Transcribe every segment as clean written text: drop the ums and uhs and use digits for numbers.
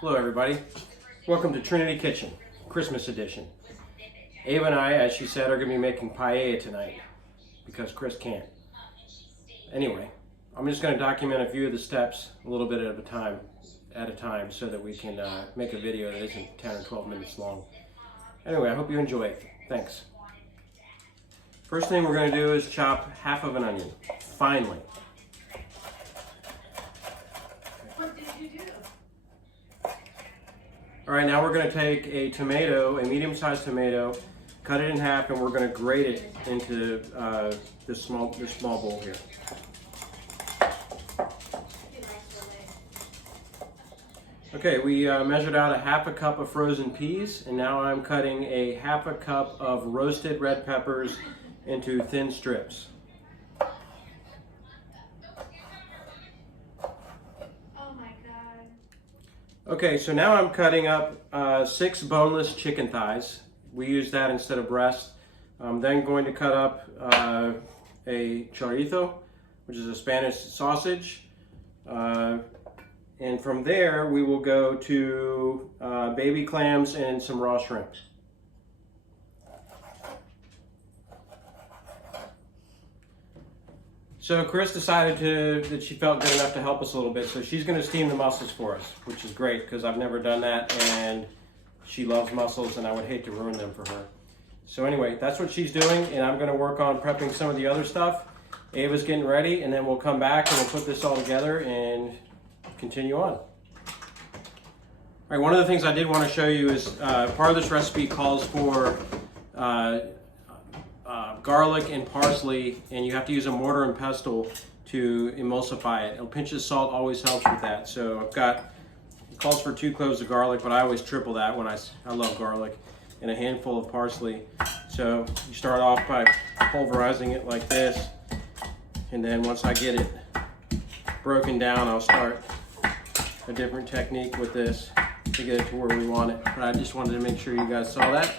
Hello everybody, welcome to Trinity Kitchen, Christmas edition. Ava and I, as she said, are going to be making paella tonight because Chris can't. Anyway, I'm just going to document a few of the steps a little bit at a time so that we can make a video that isn't 10 or 12 minutes long. Anyway, I hope you enjoy it. Thanks. First thing we're going to do is chop half of an onion, finely. What did you do? All right, now we're going to take a tomato, a medium-sized tomato, cut it in half, and we're going to grate it into this small bowl here. Okay, we measured out a half a cup of frozen peas, and now I'm cutting a half a cup of roasted red peppers into thin strips. Okay, so now I'm cutting up 6 boneless chicken thighs. We use that instead of breast. I'm then going to cut up a chorizo, which is a Spanish sausage. And from there, we will go to baby clams and some raw shrimp. So Chris decided that she felt good enough to help us a little bit, so she's going to steam the mussels for us, which is great because I've never done that and she loves mussels and I would hate to ruin them for her. So anyway, that's what she's doing, and I'm going to work on prepping some of the other stuff. Ava's getting ready, and then we'll come back and we'll put this all together and continue on. All right, one of the things I did want to show you is part of this recipe calls for garlic and parsley, and you have to use a mortar and pestle to emulsify it. A pinch of salt always helps with that. So I've got, it calls for 2 cloves of garlic, but I always triple that when I love garlic, and a handful of parsley. So you start off by pulverizing it like this, and then once I get it broken down, I'll start a different technique with this to get it to where we want it. But I just wanted to make sure you guys saw that.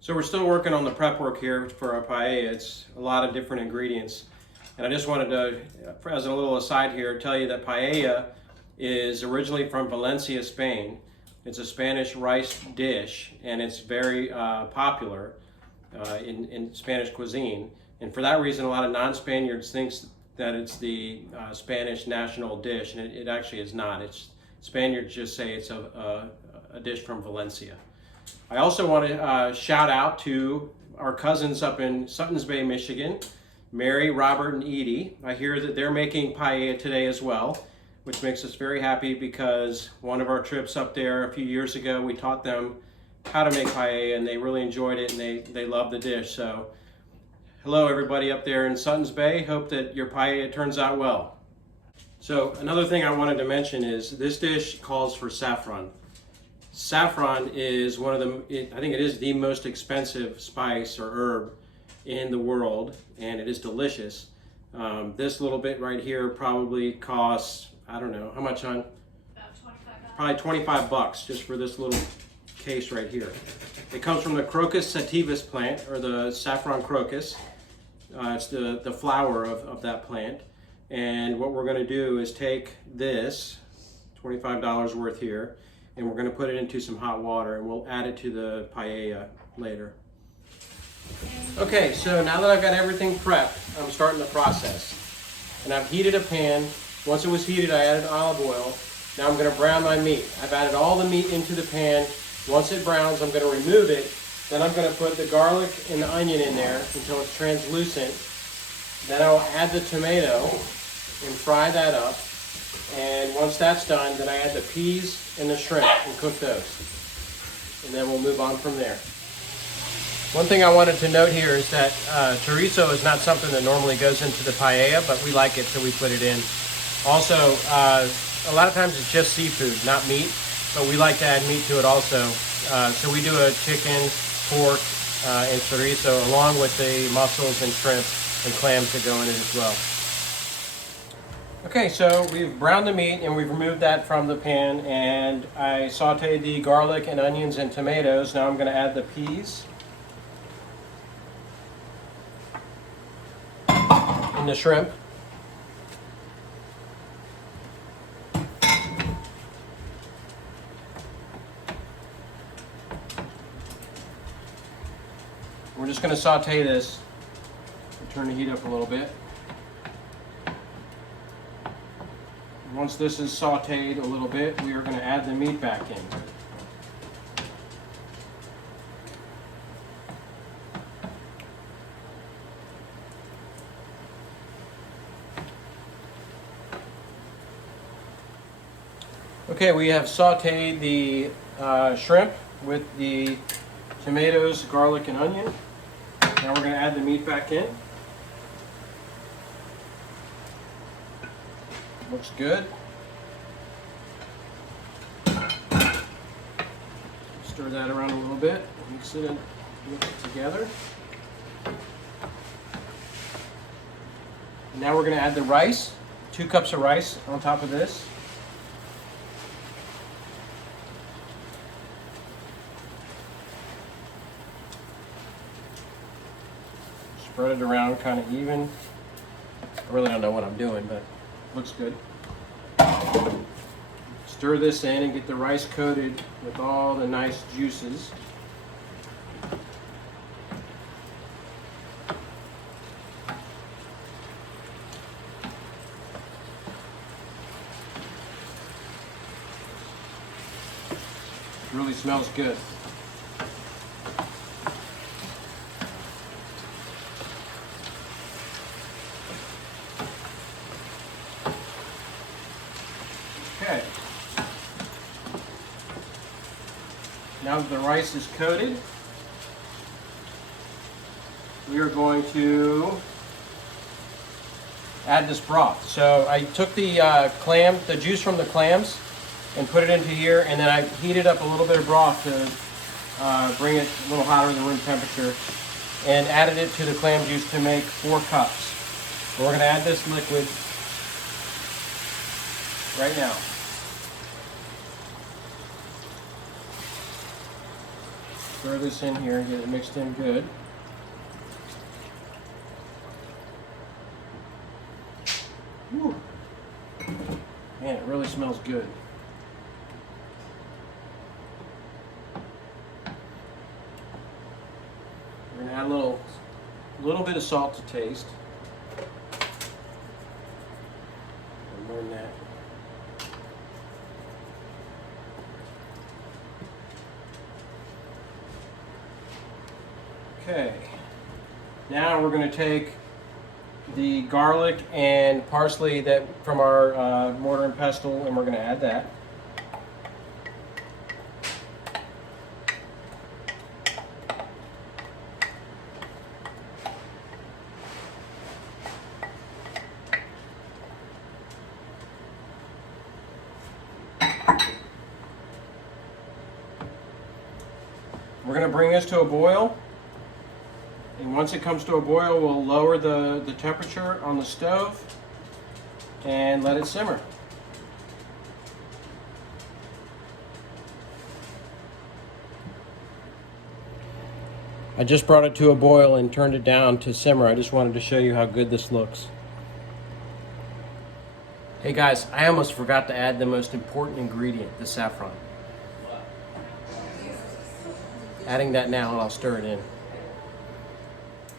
So we're still working on the prep work here for our paella. It's a lot of different ingredients. And I just wanted to, as a little aside here, tell you that paella is originally from Valencia, Spain. It's a Spanish rice dish, and it's very popular in Spanish cuisine. And for that reason, a lot of non-Spaniards think that it's the Spanish national dish, and it actually is not. Spaniards just say it's a dish from Valencia. I also want to shout out to our cousins up in Suttons Bay, Michigan, Mary, Robert, and Edie. I hear that they're making paella today as well, which makes us very happy because one of our trips up there a few years ago, we taught them how to make paella, and they really enjoyed it, and they love the dish. So hello everybody up there in Suttons Bay. Hope that your paella turns out well. So another thing I wanted to mention is this dish calls for saffron. Saffron is one of the, I think it is the most expensive spice or herb in the world, and it is delicious. This little bit right here probably costs, I don't know, how much on? About 25 bucks. Probably 25 bucks just for this little case right here. It comes from the Crocus sativus plant, or the saffron crocus. It's the flower of that plant. And what we're gonna do is take this, $25 worth here, and we're going to put it into some hot water, and we'll add it to the paella later. Okay, so now that I've got everything prepped, I'm starting the process. And I've heated a pan. Once it was heated, I added olive oil. Now I'm going to brown my meat. I've added all the meat into the pan. Once it browns, I'm going to remove it. Then I'm going to put the garlic and the onion in there until it's translucent. Then I'll add the tomato and fry that up. And once that's done, then I add the peas and the shrimp and cook those. And then we'll move on from there. One thing I wanted to note here is that chorizo is not something that normally goes into the paella, but we like it, so we put it in. Also, a lot of times it's just seafood, not meat, but we like to add meat to it also. So we do a chicken, pork, and chorizo along with the mussels and shrimp and clams that go in it as well. Okay, so we've browned the meat and we've removed that from the pan, and I sauteed the garlic and onions and tomatoes. Now I'm going to add the peas and the shrimp. just going to saute this. Turn the heat up a little bit. Once this is sauteed a little bit, we are going to add the meat back in. Okay, we have sauteed the shrimp with the tomatoes, garlic, and onion. Now we're going to add the meat back in. Looks good. Stir that around a little bit. Mix it and mix it together. And now we're going to add the rice. 2 cups of rice on top of this. Spread it around kind of even. I really don't know what I'm doing, but looks good. Stir this in and get the rice coated with all the nice juices. It really smells good. Okay. Now that the rice is coated, we are going to add this broth. So I took the the juice from the clams, and put it into here, and then I heated up a little bit of broth to bring it a little hotter than room temperature, and added it to the clam juice to make 4 cups. And we're going to add this liquid right now. Throw this in here and get it mixed in good. Whew. Man, it really smells good. We're gonna add a little bit of salt to taste. And more than that. Okay, now we're going to take the garlic and parsley that from our mortar and pestle, and we're going to add that. We're going to bring this to a boil. And once it comes to a boil, we'll lower the temperature on the stove and let it simmer. I just brought it to a boil and turned it down to simmer. I just wanted to show you how good this looks. Hey guys, I almost forgot to add the most important ingredient, the saffron. Adding that now and I'll stir it in.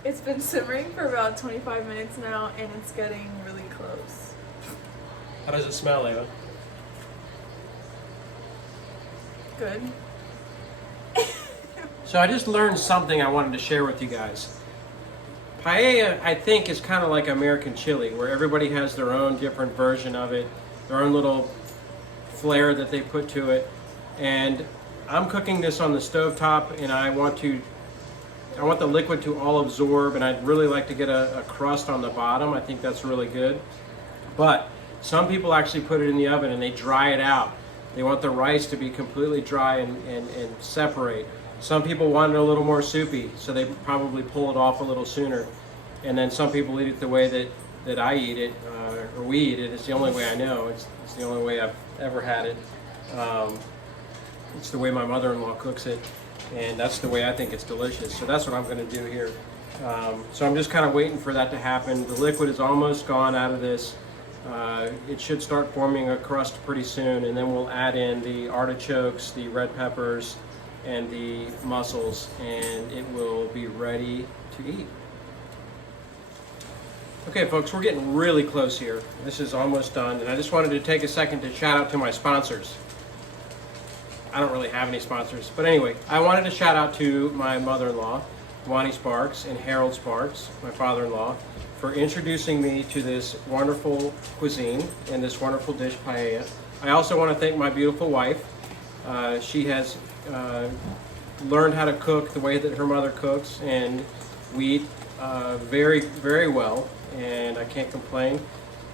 It's been simmering for about 25 minutes now, and it's getting really close. How does it smell, Ava? Good. So I just learned something I wanted to share with you guys. Paella, I think, is kind of like American chili, where everybody has their own different version of it, their own little flair that they put to it. And I'm cooking this on the stovetop, and I want the liquid to all absorb, and I'd really like to get a crust on the bottom. I think that's really good. But some people actually put it in the oven and they dry it out. They want the rice to be completely dry and separate. Some people want it a little more soupy, so they probably pull it off a little sooner. And then some people eat it the way that I eat it, or we eat it. It's the only way I know. It's the only way I've ever had it. It's the way my mother-in-law cooks it. And that's the way I think it's delicious. So that's what I'm going to do here. So I'm just kind of waiting for that to happen. The liquid is almost gone out of this. It should start forming a crust pretty soon, and then we'll add in the artichokes, the red peppers, and the mussels, and it will be ready to eat. Okay folks, we're getting really close here. This is almost done, and I just wanted to take a second to shout out to my sponsors. I don't really have any sponsors, but anyway, I wanted to shout out to my mother-in-law, Wani Sparks, and Harold Sparks, my father-in-law, for introducing me to this wonderful cuisine and this wonderful dish, paella. I also want to thank my beautiful wife. She has learned how to cook the way that her mother cooks, and we eat very, very well, and I can't complain.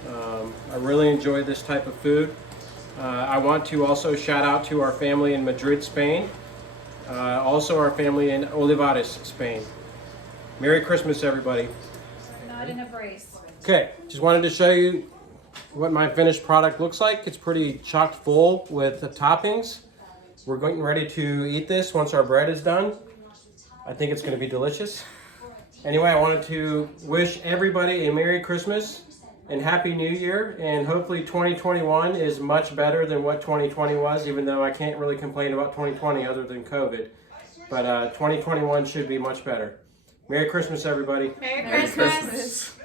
I really enjoy this type of food. I want to also shout out to our family in Madrid, Spain. Also our family in Olivares, Spain. Merry Christmas, everybody. Not in a brace. Okay, just wanted to show you what my finished product looks like. It's pretty chock full with the toppings. We're getting ready to eat this once our bread is done. I think it's going to be delicious. Anyway, I wanted to wish everybody a Merry Christmas and Happy New Year, and hopefully 2021 is much better than what 2020 was, even though I can't really complain about 2020 other than COVID. But 2021 should be much better. Merry Christmas, everybody. Merry Christmas.